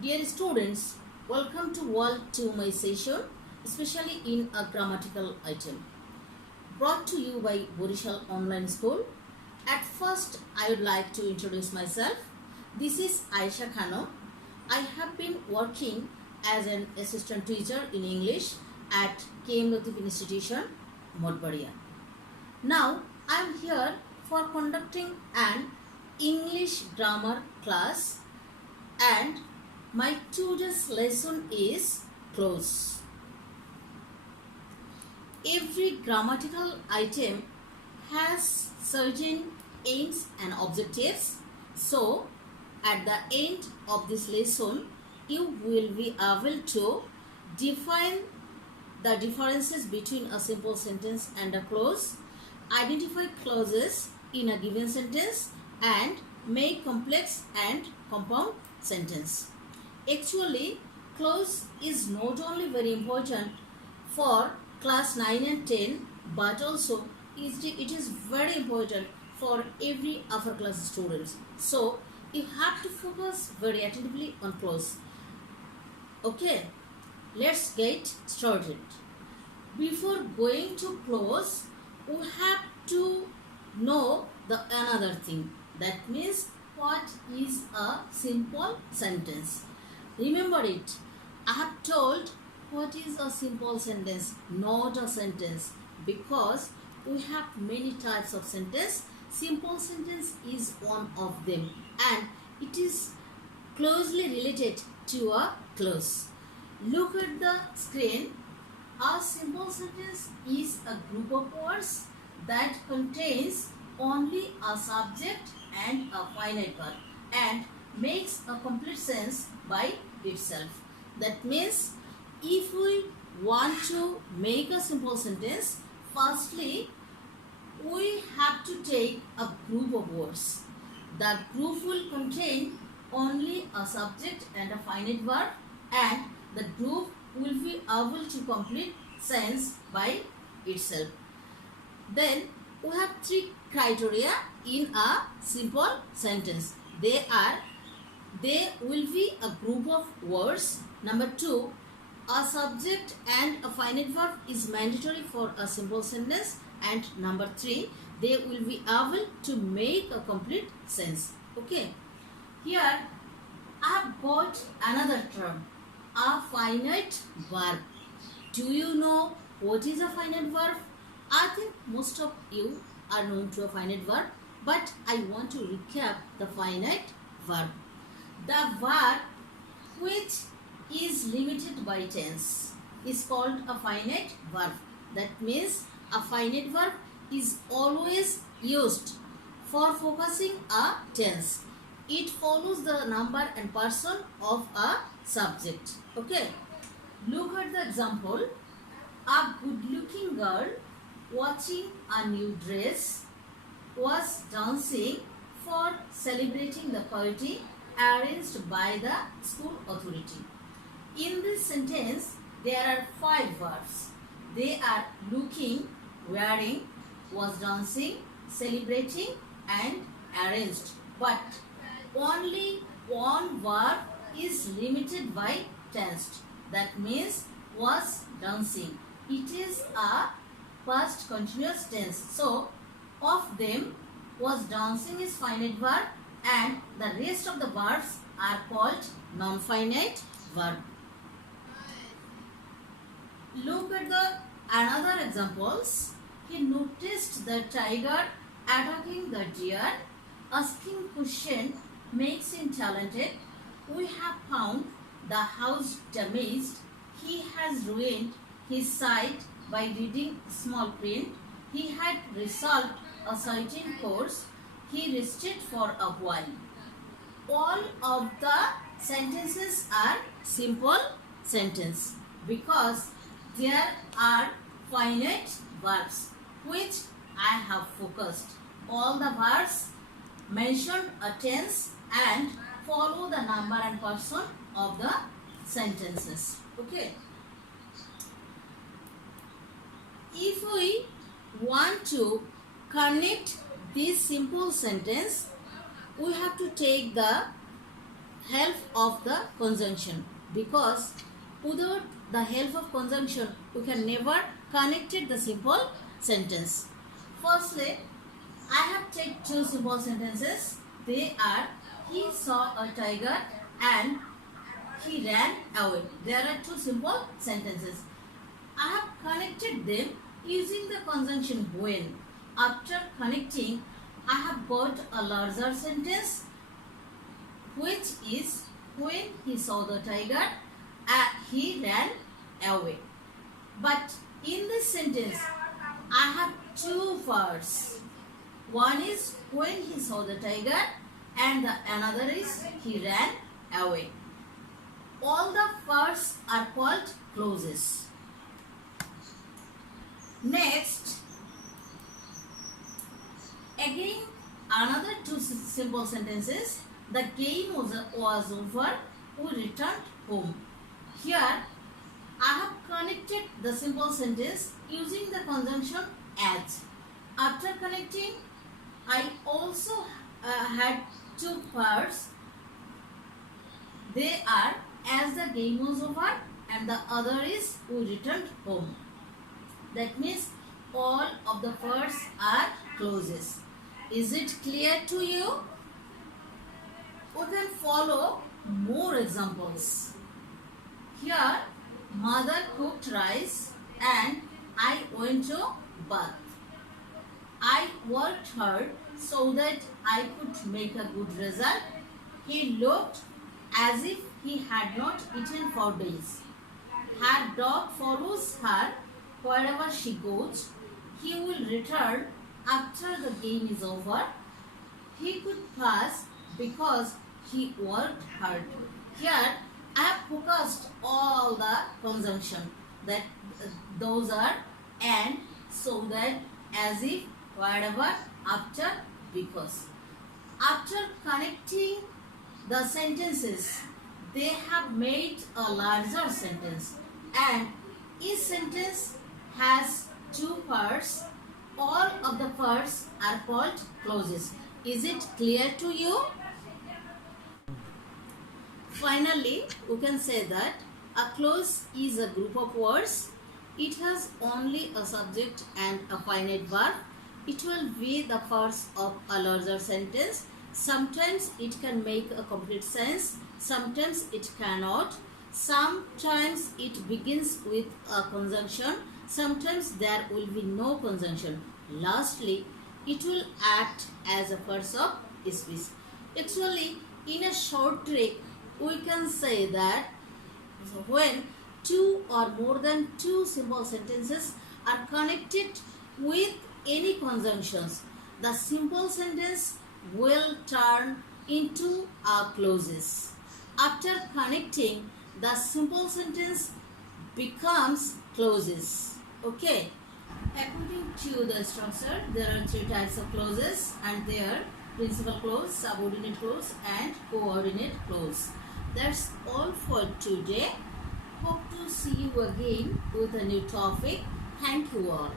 Dear students, welcome to World 2 my session, especially in a grammatical item. Brought to you by Borishal Online School. At first, I would like to introduce myself. This is Aisha Khano. I have been working as an assistant teacher in English at KM Latif Institution, Modbaria. Now, I am here for conducting an English grammar class, and my today's lesson is clause. Every grammatical item has certain aims and objectives. So, at the end of this lesson, you will be able to define the differences between a simple sentence and a clause, identify clauses in a given sentence, and make complex and compound sentence. Actually, clause is not only very important for class 9 and 10, but also it is very important for every upper class students. So, you have to focus very attentively on clause. Okay, let's get started. Before going to clause, we have to know the another thing. That means, what is a simple sentence? Remember it. I have told what is a simple sentence, not a sentence, because we have many types of sentence. Simple sentence is one of them, and it is closely related to a clause. Look at the screen. A simple sentence is a group of words that contains only a subject and a finite verb and makes a complete sense by itself. That means, if we want to make a simple sentence, firstly we have to take a group of words. The group will contain only a subject and a finite verb, and the group will be able to complete sense by itself. Then we have three criteria in a simple sentence. They will be a group of words. Number 2, a subject and a finite verb is mandatory for a simple sentence. And number 3, they will be able to make a complete sense. Okay. Here I have got another term, a finite verb. Do you know what is a finite verb? I think most of you are known to a finite verb, but I want to recap the finite verb. The verb which is limited by tense is called a finite verb. That means a finite verb is always used for focusing a tense. It follows the number and person of a subject. Okay. Look at the example. A good-looking girl watching a new dress was dancing for celebrating the party arranged by the school authority. In this sentence, there are 5 verbs. They are looking, wearing, was dancing, celebrating, and arranged. But only one verb is limited by tense. That means was dancing. It is a past continuous tense. So, of them, was dancing is finite verb, and the rest of the verbs are called non-finite verb. Look at the another examples. He noticed the tiger attacking the deer. Asking question makes him talented. We have found the house damaged. He has ruined his sight by reading small print. He had resolved a certain course. He rested for a while. All of the sentences are simple sentence because there are finite verbs which I have focused. All the verbs mention a tense and follow the number and person of the sentences. Okay. If we want to connect this simple sentence, we have to take the help of the conjunction, because without the help of conjunction we can never connect it the simple sentence. Firstly, I have taken two simple sentences. They are, he saw a tiger and he ran away. There are two simple sentences. I have connected them using the conjunction when. After connecting, I have got a larger sentence, which is when he saw the tiger, he ran away. But in this sentence, I have two parts. One is when he saw the tiger and another is he ran away. All the parts are called clauses. Next, again another two simple sentences. The game was over, we returned home. Here I have connected the simple sentence using the conjunction as. After connecting, I also had two parts. They are, as the game was over, and the other is we returned home. That means all of the parts are clauses. Is it clear to you? We can follow more examples. Here, mother cooked rice and I went to bath. I worked hard so that I could make a good result. He looked as if he had not eaten for days. Her dog follows her wherever she goes. He will return after the game is over. He could pass because he worked hard. Here I have focused all the conjunction, that those are and, so that, as if, whatever, after, because. After connecting the sentences, they have made a larger sentence, and each sentence has two parts. All of the parts are called clauses. Is it clear to you? Finally, we can say that a clause is a group of words. It has only a subject and a finite verb. It will be the parts of a larger sentence. Sometimes it can make a complete sense. Sometimes it cannot. Sometimes it begins with a conjunction. Sometimes there will be no conjunction. Lastly, it will act as a part of speech. Actually, in a short trick, we can say that when two or more than two simple sentences are connected with any conjunctions, the simple sentence will turn into a clauses. After connecting, the simple sentence becomes clauses. Okay. According to the structure, there are three types of clauses, and they are principal clause, subordinate clause, and coordinate clause. That's all for today. Hope to see you again with a new topic. Thank you all.